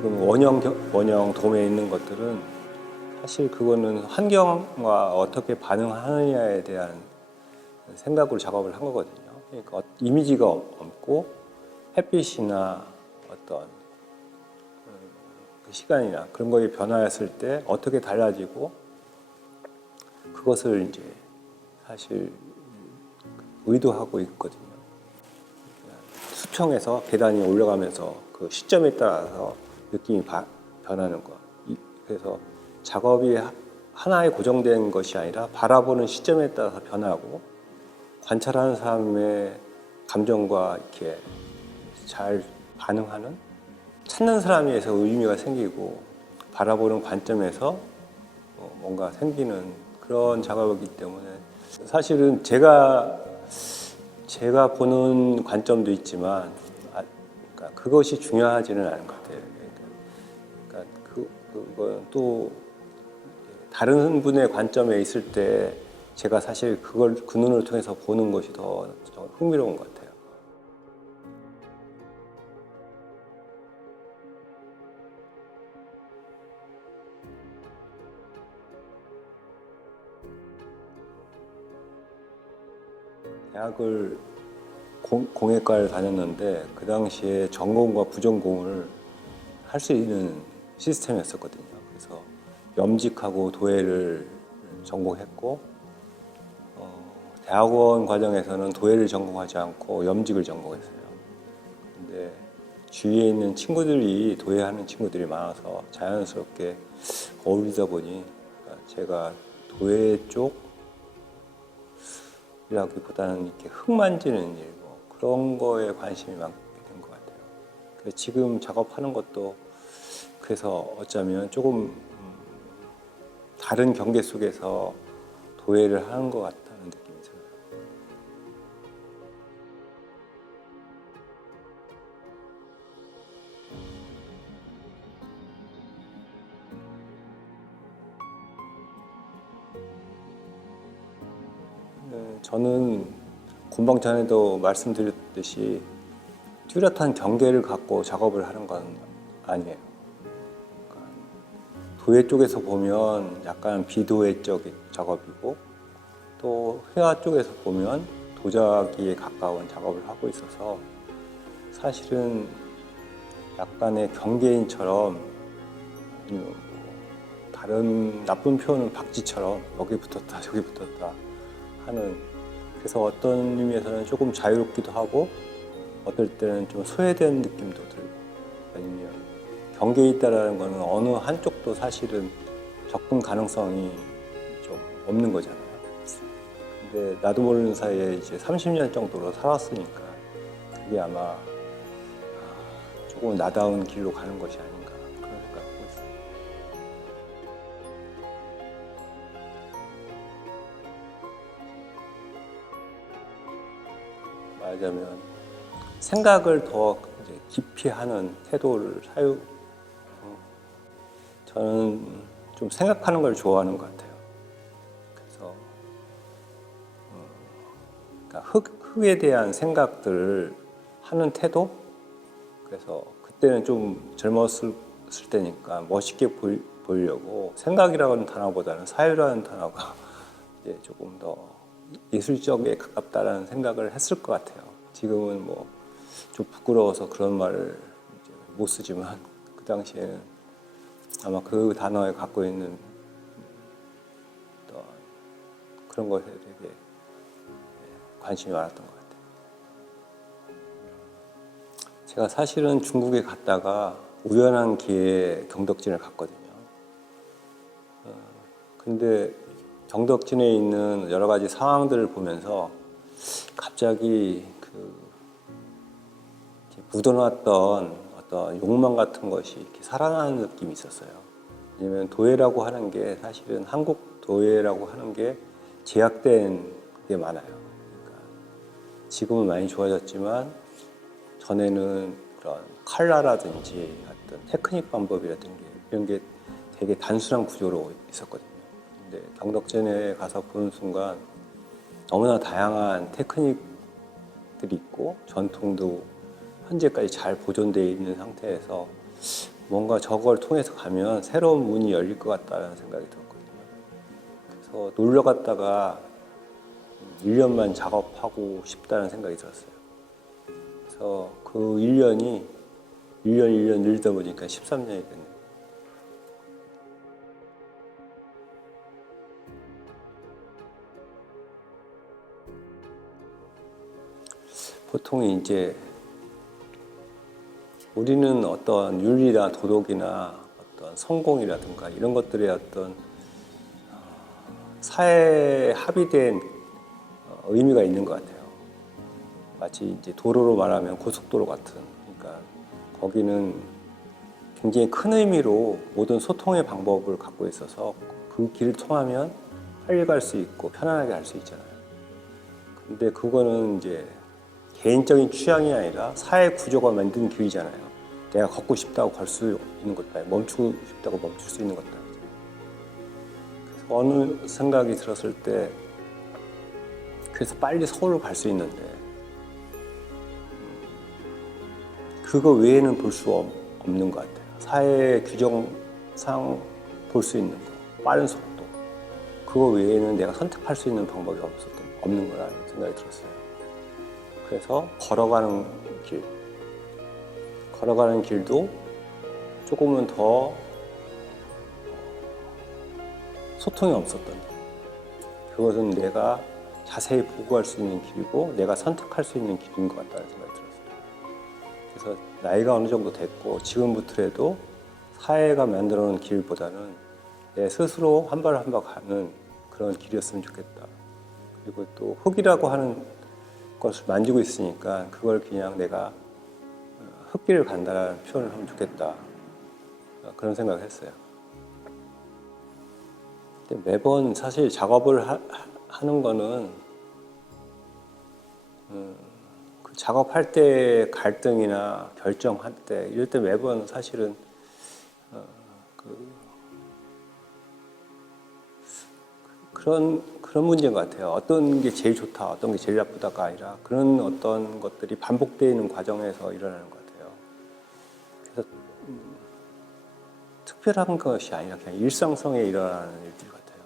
지금 원형 돔에 있는 것들은 사실 그거는 환경과 어떻게 반응하느냐에 대한 생각으로 작업을 한 거거든요. 그러니까 이미지가 없고 햇빛이나 어떤 그 시간이나 그런 거에 변화했을 때 어떻게 달라지고 그것을 이제 사실 의도하고 있거든요. 수평에서 계단이 올라가면서 그 시점에 따라서 느낌이 변하는 거. 그래서 작업이 하나에 고정된 것이 아니라 바라보는 시점에 따라서 변하고 관찰하는 사람의 감정과 이렇게 잘 반응하는 찾는 사람에 의해서 의미가 생기고 바라보는 관점에서 뭔가 생기는 그런 작업이기 때문에 사실은 제가 보는 관점도 있지만 그러니까 그것이 중요하지는 않은 것 같아요. 그러니까 그건 또 다른 분의 관점에 있을 때 제가 사실 그걸 그 눈을 통해서 보는 것이 더 흥미로운 것 같아요. 대학을 공예과를 다녔는데 그 당시에 전공과 부전공을 할 수 있는 시스템이었었거든요. 그래서 염직하고 도예를 전공했고 대학원 과정에서는 도예를 전공하지 않고 염직을 전공했어요. 근데 주위에 있는 친구들이 도예하는 친구들이 많아서 자연스럽게 어울리다 보니 제가 도예 쪽이라기보다는 이렇게 흙 만지는 일, 그런 거에 관심이 많게 된 것 같아요. 그래서 지금 작업하는 것도 그래서 어쩌면 조금 다른 경계 속에서 도예를 하는 것 같다는 느낌이 들어요. 저는 금방 전에도 말씀드렸듯이 뚜렷한 경계를 갖고 작업을 하는 건 아니에요. 그러니까 도예 쪽에서 보면 약간 비도예적 작업이고 또 회화 쪽에서 보면 도자기에 가까운 작업을 하고 있어서 사실은 약간의 경계인처럼 다른 나쁜 표현은 박쥐처럼 여기 붙었다 저기 붙었다 하는, 그래서 어떤 의미에서는 조금 자유롭기도 하고 어떨 때는 좀 소외된 느낌도 들고, 아니면 경계에 있다라는 거는 어느 한쪽도 사실은 접근 가능성이 좀 없는 거잖아요. 근데 나도 모르는 사이에 이제 30년 정도로 살았으니까 그게 아마 조금 나다운 길로 가는 것이 아닌가 그런 생각을 하고 있어요. 말하자면 생각을 더 이제 깊이 하는 태도를 저는 좀 생각하는 걸 좋아하는 것 같아요. 그래서 그러니까 흙에 대한 생각들을 하는 태도? 그래서 그때는 좀 젊었을 때니까 멋있게 보이려고 생각이라는 단어보다는 사유라는 단어가 이제 조금 더 예술적에 가깝다라는 생각을 했을 것 같아요. 지금은 뭐 좀 부끄러워서 그런 말을 이제 못 쓰지만 그 당시에는 아마 그 단어에 갖고 있는 어떤 그런 것에 되게 관심이 많았던 것 같아요. 제가 사실은 중국에 갔다가 우연한 기회에 경덕진을 갔거든요. 근데 경덕진에 있는 여러 가지 상황들을 보면서 갑자기 묻어놨던 어떤 욕망 같은 것이 이렇게 살아나는 느낌이 있었어요. 왜냐면 도예라고 하는 게 사실은 한국 도예라고 하는 게 제약된 게 많아요. 그러니까 지금은 많이 좋아졌지만 전에는 그런 칼라라든지 어떤 테크닉 방법이라든지 이런 게 되게 단순한 구조로 있었거든요. 근데 경덕진에 가서 보는 순간 너무나 다양한 테크닉들이 있고 전통도 현재까지 잘 보존되어 있는 상태에서 뭔가 저걸 통해서 가면 새로운 문이 열릴 것 같다는 생각이 들었거든요. 그래서 놀러 갔다가 1년만 작업하고 싶다는 생각이 들었어요. 그래서 그 1년이 1년 늘다 보니까 13년이 됐네요. 보통 이제 우리는 어떤 윤리나 도덕이나 어떤 성공이라든가 이런 것들의 어떤 사회에 합의된 의미가 있는 것 같아요. 마치 이제 도로로 말하면 고속도로 같은, 그러니까 거기는 굉장히 큰 의미로 모든 소통의 방법을 갖고 있어서 그 길을 통하면 빨리 갈 수 있고 편안하게 갈 수 있잖아요. 근데 그거는 이제 개인적인 취향이 아니라 사회 구조가 만든 길이잖아요. 내가 걷고 싶다고 걸 수 있는 것도 아니고 멈추고 싶다고 멈출 수 있는 것도 아니죠. 그래서 어느 생각이 들었을 때 그래서 빨리 서울로 갈 수 있는데 그거 외에는 볼 수 없는 것 같아요. 사회 규정상 볼 수 있는 거, 빠른 속도, 그거 외에는 내가 선택할 수 있는 방법이 없는 거라는 생각이 들었어요. 그래서 걸어가는 길도 조금은 더 소통이 없었던, 그것은 내가 자세히 보고 갈 수 있는 길이고 내가 선택할 수 있는 길인 것 같다는 생각이 들었어요. 그래서 나이가 어느 정도 됐고 지금부터라도 사회가 만들어 놓은 길보다는 내 스스로 한 발 한 발 가는 그런 길이었으면 좋겠다. 그리고 또 흙이라고 하는 것을 만지고 있으니까 그걸 그냥 내가 흙길을 간다는 표현을 하면 좋겠다. 그런 생각을 했어요. 근데 매번 사실 작업을 하는 거는 그 작업할 때 갈등이나 결정할 때 이럴 때 매번 사실은 그런 문제인 것 같아요. 어떤 게 제일 좋다, 어떤 게 제일 나쁘다가 아니라 그런 어떤 것들이 반복되는 과정에서 일어나는 것 같아요. 그래서 특별한 것이 아니라 그냥 일상성에 일어나는 일들 같아요.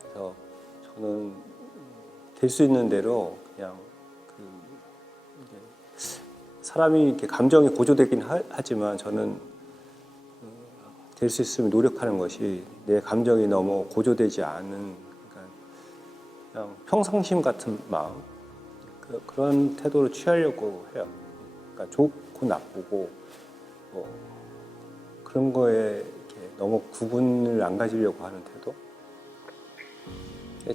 그래서 저는 될 수 있는 대로 그냥 사람이 이렇게 감정이 고조되긴 하지만 저는 될 수 있으면 노력하는 것이 내 감정이 너무 고조되지 않은, 그러니까 그냥 평상심 같은 마음, 그런 태도를 취하려고 해요. 그러니까 좋고 나쁘고 뭐 그런 거에 이렇게 너무 구분을 안 가지려고 하는 태도.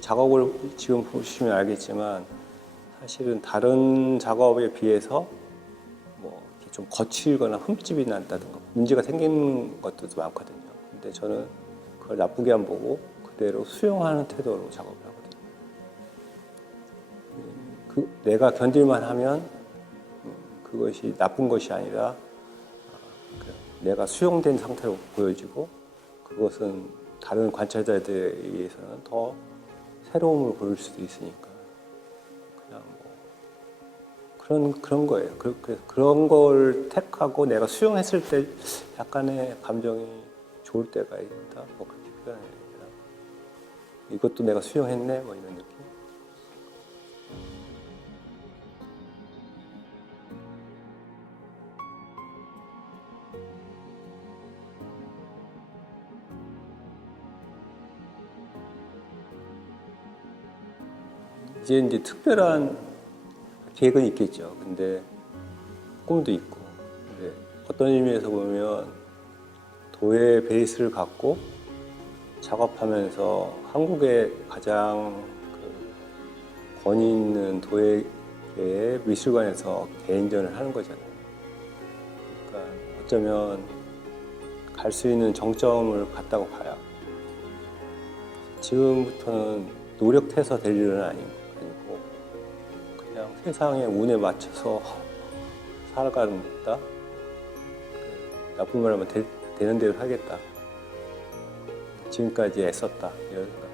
작업을 지금 보시면 알겠지만 사실은 다른 작업에 비해서 뭐 이렇게 좀 거칠거나 흠집이 난다든가 문제가 생기는 것들도 많거든요. 근데 저는 그걸 나쁘게 안 보고 그대로 수용하는 태도로 작업을 하거든요. 내가 견딜만 하면 그것이 나쁜 것이 아니라 내가 수용된 상태로 보여지고 그것은 다른 관찰자들에 의해서는 더 새로움을 보일 수도 있으니까 그냥 뭐 그런 거예요. 그래서 그런 걸 택하고 내가 수용했을 때 약간의 감정이 좋을 때가 있다. 뭐 그렇게 표현해야 되나? 이것도 내가 수용했네. 뭐 이런 느낌. 이제 특별한 계획은 있겠죠. 근데 꿈도 있고. 근데 어떤 의미에서 보면 도예 베이스를 갖고 작업하면서 한국의 가장 권위 있는 도예계의 미술관에서 개인전을 하는 거잖아요. 그러니까 어쩌면 갈 수 있는 정점을 갔다고 봐요. 지금부터는 노력해서 될 일은 아니고 그냥 세상의 운에 맞춰서 살아간다. 나쁜 말 하면 되는 대로 하겠다. 지금까지 애썼다. 이런 생각해.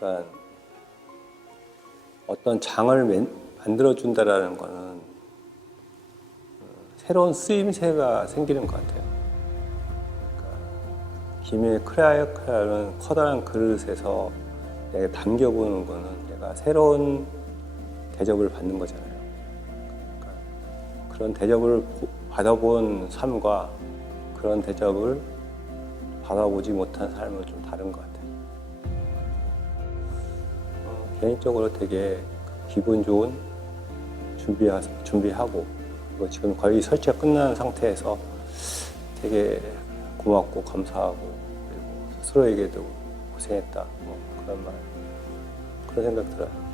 그러니까 어떤 장을 만들어준다라는 거는 새로운 쓰임새가 생기는 것 같아요. 그러니까 김의 크라이어크라는 커다란 그릇에서 내가 담겨보는 거는 내가 새로운 대접을 받는 거잖아요. 그러니까 그런 대접을 받아본 삶과 그런 대접을 받아보지 못한 삶은 좀 다른 것 같아요. 개인적으로 되게 기분 좋은 준비하고 그리고 지금 거의 설치가 끝난 상태에서 되게 고맙고 감사하고 그리고 스스로에게도 고생했다 뭐 그런 생각 들어요.